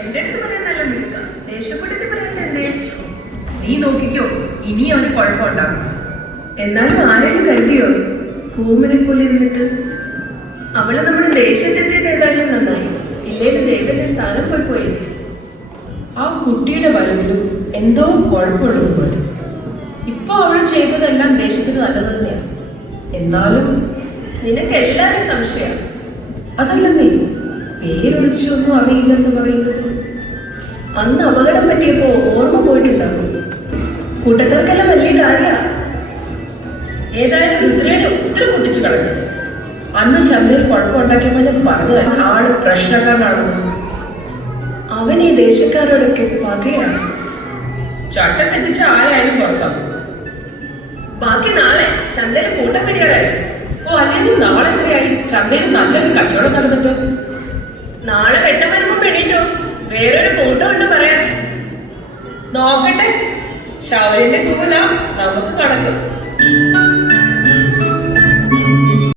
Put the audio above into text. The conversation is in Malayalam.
എന്റെ അടുത്ത് പറയാൻ നല്ല മിടുക്ക, ദേഷ്യപ്പെടുത്തി പറയാൻ തന്നെ. നീ നോക്കിക്കോ, ഇനി അവന് കുഴപ്പമുണ്ടാകും. എന്നാലും ആരെങ്കിലും കരുതിയോ കൂമിനെ പോലെ ഇരുന്നിട്ട്? അവള് നമ്മുടെ ദേശത്തെത്തിയത് ഏതായാലും നന്നായി, ഇല്ലേലും ദേവന്റെ സ്ഥാനം പോയി. ആ കുട്ടിയുടെ വരവിലും എന്തോ കുഴപ്പമുള്ളതുപോലെ. ഇപ്പൊ അവള് ചെയ്തതെല്ലാം ദേശത്തിന് നല്ലത് തന്നെയാണ്. എന്നാലും നിനക്ക് എല്ലാവരും സംശയം. അതല്ലെന്നേ, പേരൊഴിച്ചൊന്നും അറിയില്ലെന്ന് പറയുന്നത്. അന്ന് അപകടം പറ്റിയപ്പോ ഓർമ്മ പോയിട്ടുണ്ടാകും. കൂട്ടക്കാർക്കെല്ലാം വലിയ കാര്യ. ഏതായാലും രുദ്രയുടെ ഒത്തിരി പൊട്ടിച്ചു കളഞ്ഞു. അന്ന് ചന്തയിൽ കുഴപ്പമുണ്ടാക്കിയപ്പോ ഞാൻ പറഞ്ഞത് ആള് പ്രശ്നക്കാരനാണെന്ന്. അവൻ ഈ ദേശക്കാരോടൊക്കെ പകയാണ്. ചട്ടം തെറ്റിച്ച ആരായാലും പുറത്താക്കും. ബാക്കി നാളെ ചന്തയിൽ കൂട്ടം വരികയായി. ഓ, അല്ലെങ്കിൽ നാളെ എത്രയായി ചന്തയിൽ നല്ലൊരു കച്ചവടം നടന്നിട്ട്? നാളെ വെട്ടം വരുമ്പോ പെണീറ്റോ, വേറൊരു കൂട്ടം ഉണ്ട് പറയാൻ. നോക്കട്ടെ, ശൗര്യന്റെ കൂല നമുക്ക് കണക്ക്.